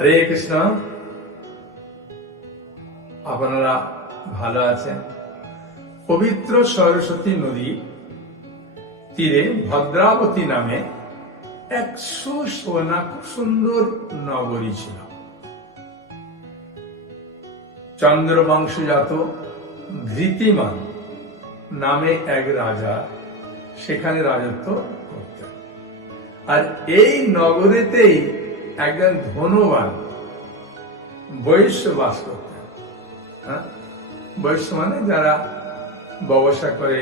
হরে কৃষ্ণ। আপনারা ভালো আছেন? পবিত্র সরস্বতী নদী তীরে ভদ্রাবতী নামে এক সুসোনা খুব সুন্দর নগরী ছিল। চন্দ্রবংশজাত ধৃতিমান নামে এক রাজা সেখানে রাজত্ব করতেন। আর এই নগরীতেই একজন ধনবান বৈশ্য বাস করতেন। বৈশ্য মানে যারা ব্যবসা করে,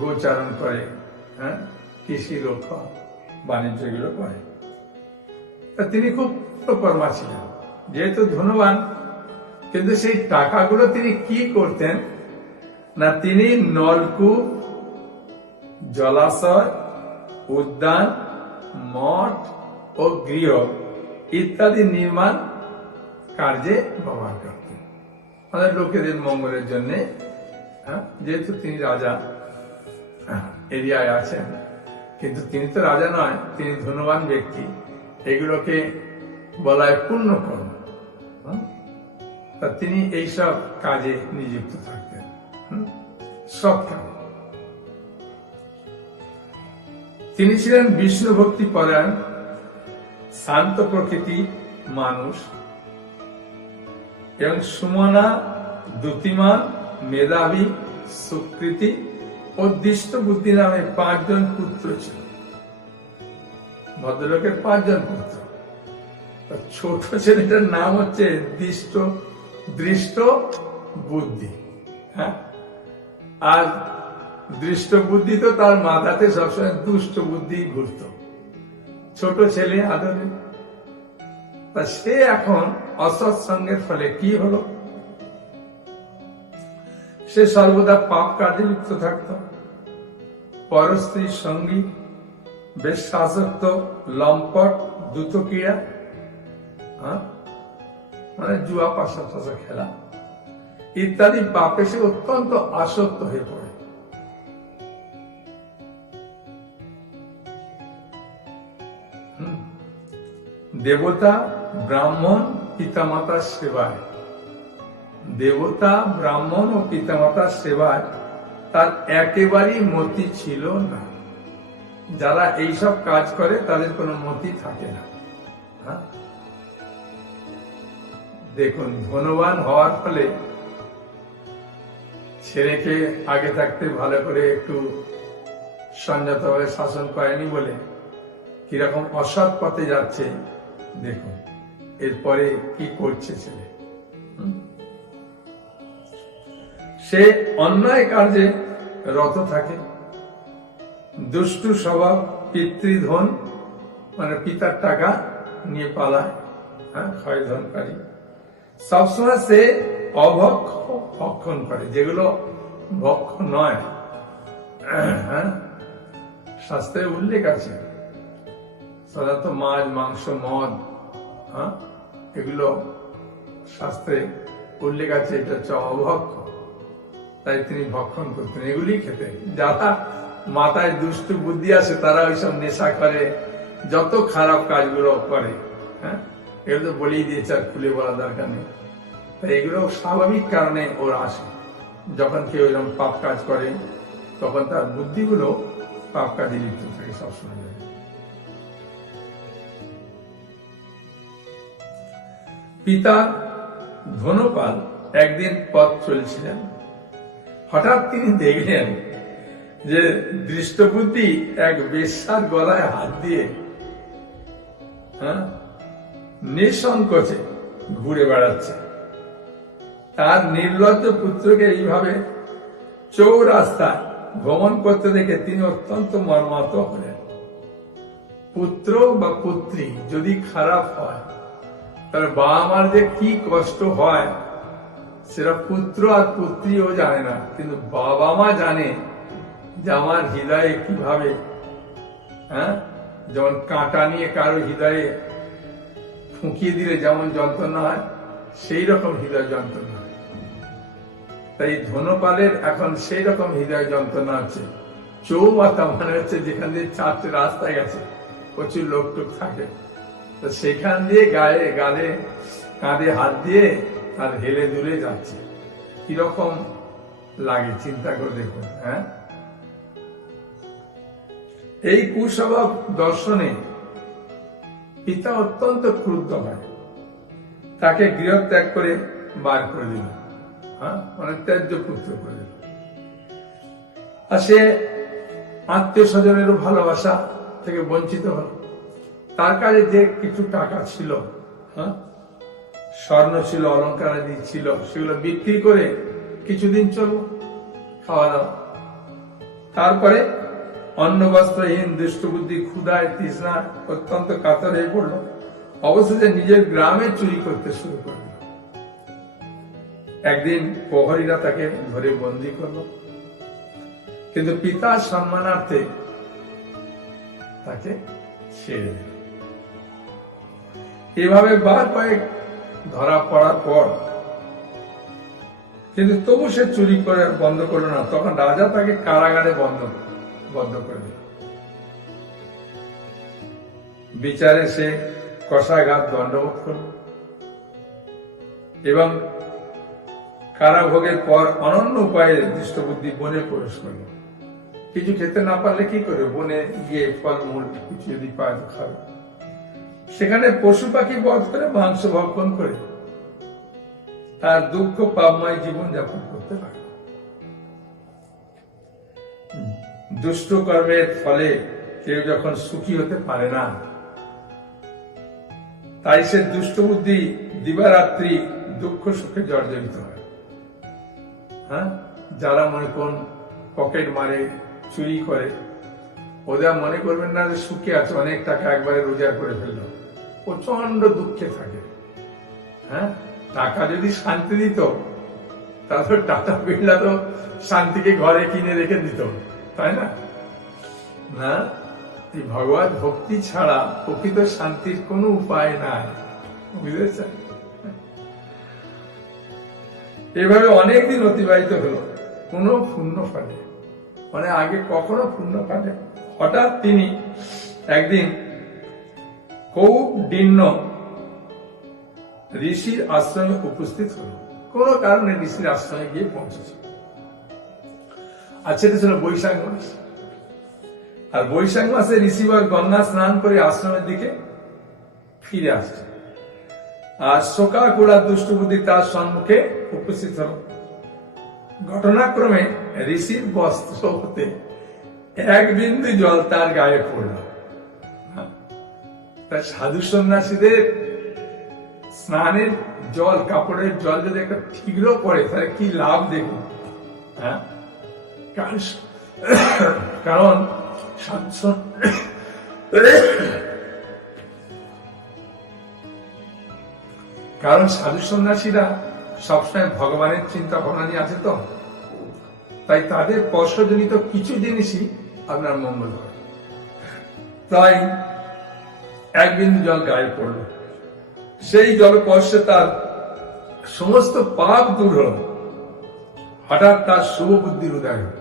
গোচারণ করে, কৃষি রক্ষা বাণিজ্য এগুলো করে। তা তিনি খুব কর্মা ছিলেন, যেহেতু ধনবান। কিন্তু সেই টাকাগুলো তিনি কি করতেন না, তিনি নলকূপ, জলাশয়, উদ্যান, মঠ ও গৃহ ইত্যাদি নির্মাণ কার্যে ব্যবহার করতেন, আমাদের লোকেদের মঙ্গলের জন্য। যেহেতু তিনি রাজা এরিয়ায় আছেন, কিন্তু তিনি তো রাজা নয়, তিনি ধনবান ব্যক্তি। এগুলোকে বলা হয় পুণ্যকর্ম। তা তিনি এইসব কাজে নিযুক্ত থাকতেন, সব কাজে। তিনি ছিলেন বিষ্ণু ভক্তি পরায়ণ, শান্ত প্রকৃতি মানুষ এবং সুমনা, দ্যুতিমান, মেধাবী, সুকৃতি ও দৃষ্ট বুদ্ধি নামে 5 জন পুত্র ছিল। ভদ্রলোকের 5 জন পুত্র। ছোট ছেলেটার নাম হচ্ছে দৃষ্ট বুদ্ধি। আর দৃষ্ট বুদ্ধি তো তার মাথাতে সবসময় দুষ্ট বুদ্ধি ঘুরত। ছোট ছেলে আদরে। তা সে এখন অসৎসঙ্গের ফলে কি হলো, সে সর্বদা পাপ কাজে লিপ্ত থাকত। পরস্ত্রীর সঙ্গী, বেশ্যাসক্ত, লম্পট, দ্রুতক্রিয়া, মানে জুয়া, পাশা টাশা খেলা ইত্যাদি পাপে সে অত্যন্ত আসক্ত হয়ে পড়ে। দেবতা, ব্রাহ্মণ, পিতামাতার সেবায়, দেবতা, ব্রাহ্মণ ও পিতামাতার সেবায় তার একেবারেই মতি ছিল না। যারা এইসব কাজ করে তাদের কোনো মতি থাকে না। দেখুন, ধনবান হওয়ার ফলে ছেলেকে আগে থাকতে ভালো করে একটু সংযতভাবে শাসন করেনি বলে কিরকম অসৎ পথে যাচ্ছে দেখুন। এরপরে কি করছে ছেলে, সে অন্যায় কার্যে রত থাকে। দুষ্টু স্বভাব, পিতৃধন মানে পিতার টাকা নিয়ে পালায়, ক্ষয় ধনকারী। সবসময় সে অভক্ষ ভক্ষণ করে, যেগুলো ভক্ষ নয়। শাস্ত্রে উল্লেখ আছে, সাধারণত মাছ, মাংস, মদ, এগুলো শাস্ত্রে উল্লেখ আছে, এটা হচ্ছে অভক্ষ। তাই তিনি ভক্ষণ করতেন, এগুলি খেতেন। যারা মাথায় দুষ্ট বুদ্ধি আছে তারা ওইসব নেশা করে, যত খারাপ কাজগুলো করে। এগুলো তো বলেই দিয়েছে, আর খুলে বলা দরকার নেই। তাই এগুলো স্বাভাবিক কারণে ওর আসে। যখন কেউ এরকম পাপ কাজ করে তখন তার বুদ্ধিগুলো পাপ কাজে লিপ্ত থাকে সবসময়। পিতা ধনপাল একদিন পথ চলছিলেন। হঠাৎ তিনি দেখলেন যে দৃষ্টবুদ্ধি এক বেশ্যার গলায় হাত দিয়ে নিঃসংকোচে ঘুরে বেড়াচ্ছে। তার নির্লজ্জ পুত্রকে এইভাবে চৌরাস্তায় ভ্রমণ করতে দেখে তিনি অত্যন্ত মর্মাহত হলেন। পুত্র বা পুত্রী যদি খারাপ হয় তাহলে বাবা মার যে কি কষ্ট হয় সেটা পুত্র আর পুত্রীও জানে না, কিন্তু বাবা মা জানে যে আমার হৃদয়ে কিভাবে, যেমন কাঁটা নিয়ে কারো হৃদয়ে ফুঁকিয়ে দিলে যেমন যন্ত্রণা হয়, সেই রকম হৃদয় যন্ত্রণা হয়। তাই ধনপালের এখন সেই রকম হৃদয় যন্ত্রণা হচ্ছে। চৌমাথা মানে হচ্ছে যেখান দিয়ে 4টে রাস্তা গেছে, প্রচুর লোক টোক থাকে, তো সেখান দিয়ে গায়ে গালে কাঁধে হাত দিয়ে আর হেলে দুলে যাচ্ছে, কিরকম লাগে চিন্তা করে দেখুন। হ্যাঁ, এই কুস্বভাব দর্শনে পিতা অত্যন্ত ক্রুদ্ধ হয়, তাকে গৃহত্যাগ করে বার করে দিল। হ্যাঁ, মানে ত্যায্য পুত্র করে দিল। আর সে আত্মীয় স্বজনেরও ভালোবাসা থেকে বঞ্চিত হল। তার কাছে যে কিছু টাকা ছিল, হ্যাঁ, স্বর্ণ ছিল, অলঙ্কার ছিল, সেগুলো বিক্রি করে কিছুদিন চলল, খাওয়া দাওয়া। তারপরে অন্ন বস্ত্রহীন, দুষ্টবুদ্ধি, ক্ষুধায়, তৃষ্ণা, অত্যন্ত কাতর হয়ে পড়ল। অবশেষে নিজের গ্রামে চুরি করতে শুরু করল। একদিন প্রহরীরা তাকে ধরে বন্দি করল, কিন্তু পিতার সম্মানার্থে তাকে ছেড়ে দিল। এভাবে বার কয়েক ধরা পড়ার পর কিন্তু তবু সে চুরি করে বন্ধ করলো না। তখন রাজা তাকে কারাগারে বন্ধ করে দিল। বিচারে সে কষাঘাত দণ্ডবোধ করল এবং কারাভোগের পর অনন্য উপায়ে দৃষ্টবুদ্ধি বনে প্রবেশ করল। কিছু খেতে না পারলে কি করে, বনে গিয়ে ফলমূল কিছু যদি পায় তো খাবে। সেখানে পশু পাখি বধ করে মাংস ভক্ষণ করে তার দুঃখ পাপময় জীবন যাপন করতে পারে। দুষ্ট কর্মের ফলে কেউ যখন সুখী হতে পারে না, তাই সে দুষ্ট বুদ্ধি দিবারাত্রি দুঃখ সুখে জর্জরিত হয়। হ্যাঁ, যারা মনে করুন পকেট মারে, চুরি করে, ওদের মনে করবেন না যে সুখে আছে, অনেক টাকা একবারে রোজগার করে ফেললো, প্রচন্ড দুঃখে থাকে। হ্যাঁ, টাকা যদি শান্তি দিত, তাহলে টাকা বিড়লা তো শান্তিকে ঘরে কিনে রেখে দিত, তাই না? না, এই ভগবত ভক্তি ছাড়া প্রকৃত শান্তির কোনো উপায় নাই, বুঝেছেন? এভাবে অনেকদিন অতিবাহিত হলো, কোনো পুণ্য ফলে, মানে আগে কখনো পুণ্য ফলে। হঠাৎ তিনি একদিন কৌডিন্য ঋষির আশ্রমে উপস্থিত হল। কোন কারণে ঋষির আশ্রমে গিয়ে পৌঁছেছে। আর সেটা ছিল বৈশাখ মাস। আর বৈশাখ মাসে ঋষিবর গঙ্গা স্নান করে আশ্রমের দিকে ফিরে আসছে। আর শোকাকুড়া দুষ্টবুদ্ধি তার সম্মুখে উপস্থিত হল। ঘটনাক্রমে ঋষির বস্ত্র হতে এক বিন্দু জল তার গায়ে পড়ল। তাই সাধু সন্ন্যাসীদের স্নানের জল, কাপড়ের জল যদি একটা ঠিকর পড়ে, তাহলে কি লাভ দেখুন। হ্যাঁ, কারণ সাধু সন্ন্যাসীরা সবসময় ভগবানের চিন্তা ভাবনা নিয়ে আছে, তো তাই তাদের কষ্টজনিত কিছু জিনিসই আপনার মঙ্গল হয়। তাই এক বিন্দু জল গায়ে পড়ল। সেই জলস্পর্শে তার সমস্ত পাপ দূর হল। হঠাৎ তার শুভ বুদ্ধির উদয় হল।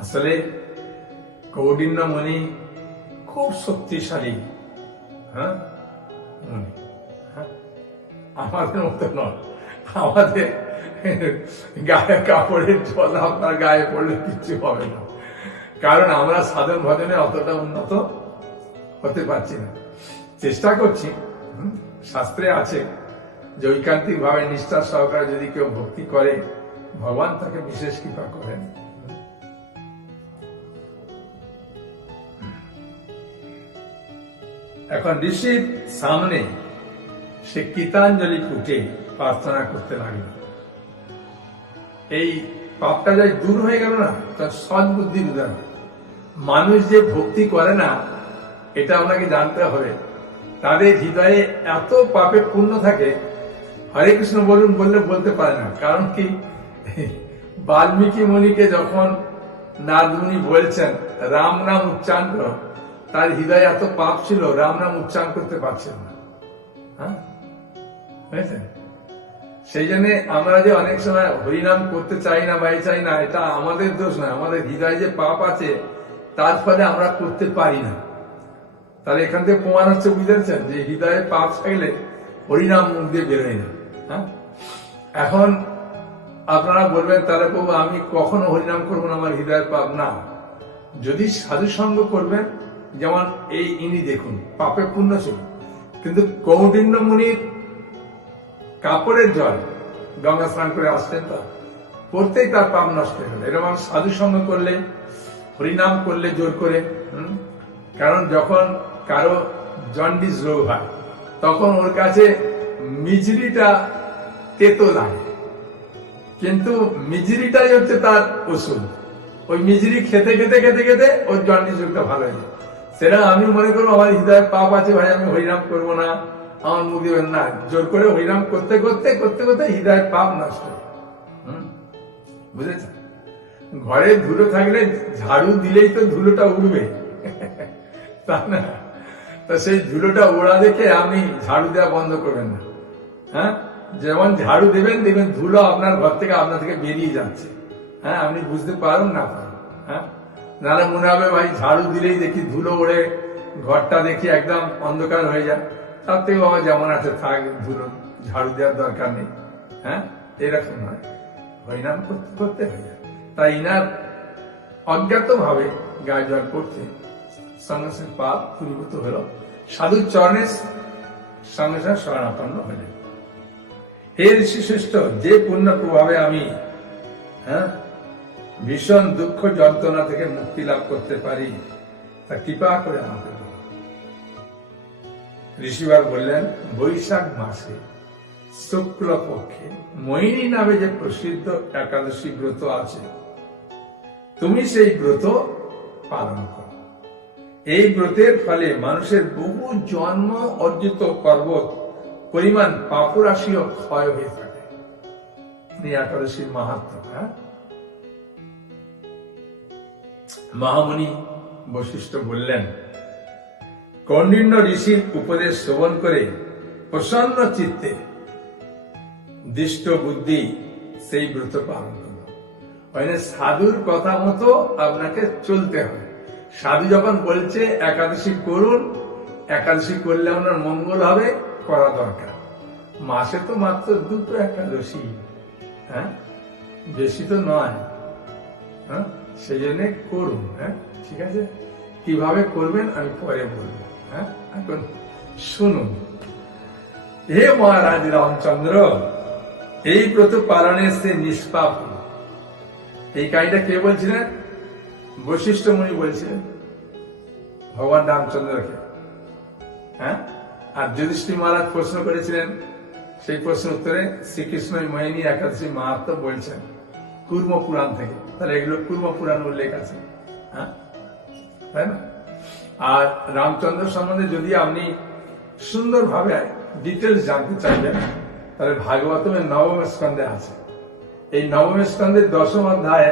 আসলে কৌডিন্য মুনি খুব শক্তিশালী। হ্যাঁ, মুনি আমাদের মতো নয়। আমাদের গায়ে কাপড়ের জল আপনার গায়ে পড়লে কিচ্ছু হবে না, কারণ আমরা সাধন ভজনে অতটা উন্নত হতে পারছি না। চেষ্টা করছি, শাস্ত্রে আছে যে ঐকান্তিক ভাবে নিষ্ঠার সহকারে যদি কেউ ভক্তি করে, ভগবান তাকে বিশেষ কৃপা করেন। এখন ঋষির সামনে সে গীতাঞ্জলি কুটে প্রার্থনা করতে লাগলো। এই পাপটা যাই দূর হয়ে গেল না, তার সৎ বুদ্ধির উদাহরণ। মানুষ যে ভক্তি করে না, এটা আপনাকে জানতে হবে। তাদের হৃদয়ে এত পাপে পূর্ণ থাকে, হরে কৃষ্ণ বলুন বললে বলতে পারে না। কারণ কি, বাল্মীকি মুনিকে যখন নারদ মুনি বলছেন রাম নাম উচ্চারণ করো, তার হৃদয়ে এত পাপ ছিল, রাম নাম উচ্চারণ করতে পারছেন না। হ্যাঁ, বুঝেছেন? সেই জন্য আমরা যে অনেক সময় হরিনাম করতে চাই না বা চাই না, এটা আমাদের দোষ নয়। আমাদের হৃদয়ে যে পাপ আছে, তার ফলে আমরা করতে পারি না। তাহলে এখান থেকে প্রমাণ হচ্ছে, বুঝতে পারছেন যে হৃদয়ে পাপ থাকলে হরিনাম মুখ দিয়ে বেরোয় না। হ্যাঁ, এখন আপনারা বলবেন তাহলে প্রভু আমি কখনো হরিনাম করবো না, আমার হৃদয়ের পাপ না। যদি সাধু সঙ্গ করবেন, যেমন এই ইনি দেখুন পাপে পূর্ণ ছিল, কিন্তু কৌণ্ডিন্য মুনির কাপড়ের জল গঙ্গা স্নান করে আসতেন, তো করতেই তার পাপ নষ্ট হয়ে গেল। এরকম সাধু সঙ্গ করলে, হরিনাম করলে জোর করে, কারণ যখন কারো জন্ডিস রোগ হয় তখন ওর কাছে মিজরিটা তেতো লাগে, কিন্তু মিজরিটাই হচ্ছে তার ওষুধ। ওই মিজরি খেতে খেতে খেতে খেতে ওর জন্ডিস রোগটা ভালো হয়ে যায়। সেটা আমি মনে করবো আমার হৃদয়ের পাপ আছে, ভাই আমি হরিনাম করবো না, আমার মুখ দিবেন না, জোর করে হরিনাম করতে করতে করতে করতে হৃদয়ের পাপ নষ্ট হয়। বুঝেছেন? ঘরে ধুলো থাকলে ঝাড়ু দিলেই তো ধুলোটা উঠবে, তা না? তো সেই ধুলোটা ওড়া দেখে আপনি ঝাড়ু দেওয়া বন্ধ করবেন না। হ্যাঁ, যেমন ঝাড়ু দেবেন দেখবেন ধুলো আপনার ঘর থেকে আপনার থেকে বেরিয়ে যাচ্ছে। হ্যাঁ, আপনি বুঝতে পারুন না পারুন। হ্যাঁ, নাহলে মনে হবে ভাই ঝাড়ু দিলেই দেখি ধুলো ওড়ে ঘরটা দেখি একদম অন্ধকার হয়ে যায়, তার থেকে বাবা যেমন আছে থাক, ধুলো ঝাড়ু দেওয়ার দরকার নেই। হ্যাঁ, এরকম নয়, হরিনাম করতে করতে হয়ে যায়। তাই ইনার অজ্ঞাত ভাবে গায়ে জল পড়তে সঙ্গে সঙ্গে পাপ দূরীভূত হল, সাধুর চরণের সঙ্গে সঙ্গে শরণাপন্ন হলেন। হে ঋষি শ্রেষ্ঠ, যে পুণ্য প্রভাবে আমি ভীষণ দুঃখ যন্ত্রণা থেকে মুক্তি লাভ করতে পারি, তা কৃপা করে আমাকে বলুন। ঋষিবার বললেন, বৈশাখ মাসে শুক্ল পক্ষে মোহিনী নামে যে প্রসিদ্ধ একাদশী ব্রত আছে, তুমি সেই ব্রত পালন করো। এই ব্রতের ফলে মানুষের বহু জন্ম অর্জিত পর্বত পরিমাণ পাপরাশিও ক্ষয় হয়ে থাকে। একাদশীর মাহাত্ম্য। হ্যাঁ, মহামুনি বশিষ্ঠ বললেন, কৌণ্ডিন্য ঋষির উপদেশ শ্রবণ করে প্রসন্ন চিত্তে দৃষ্ট বুদ্ধি সেই ব্রত পালন করল। মানে সাধুর কথা মতো আপনাকে চলতে হয়। সাধু যখন বলছে একাদশী করুন, একাদশী করলে আপনার মঙ্গল হবে, করা দরকার। মাসে তো মাত্র 2টো একাদশী, হ্যাঁ, বেশি তো নয়। হ্যাঁ, সেই জন্য করুন। হ্যাঁ, ঠিক আছে, কিভাবে করবেন আমি পরে বলবো। হ্যাঁ, এখন শুনুন। হে মহারাজ রামচন্দ্র, এই ব্রত পালনে সে নিষ্পাপ। এই কাহিনীটা কে বলছিলেন? বশিষ্ঠ মুনি বলছিলেন ভগবান রামচন্দ্রকে। হ্যাঁ, আর যুধিষ্ঠির মহারাজ প্রশ্ন করেছিলেন, সেই প্রশ্ন উত্তরে শ্রীকৃষ্ণ মোহিনী একাদশী মাহাত্ম্য বলছেন কুর্ম পুরাণ থেকে। তাহলে এগুলো কুর্ম পুরাণ উল্লেখ আছে। হ্যাঁ, তাই না? আর রামচন্দ্র সম্বন্ধে যদি আপনি সুন্দরভাবে ডিটেলস জানতে চাইবেন, তাহলে ভাগবতমের 9ম স্কন্ধে আছে। এই 9ম স্কন্ধের 10ম অধ্যায়ে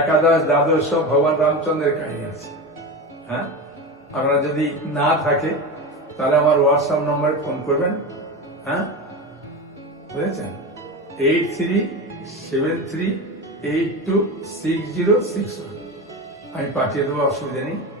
একাদশ দ্বাদশ সব ভগবান রামচন্দ্রের কাহিনী আছে। হ্যাঁ, আপনারা যদি না থাকে তাহলে আমার হোয়াটসঅ্যাপ নম্বরে ফোন করবেন। হ্যাঁ, বুঝেছেন? 8373826061 আমি পাঠিয়ে দেবো, অসুবিধা নেই।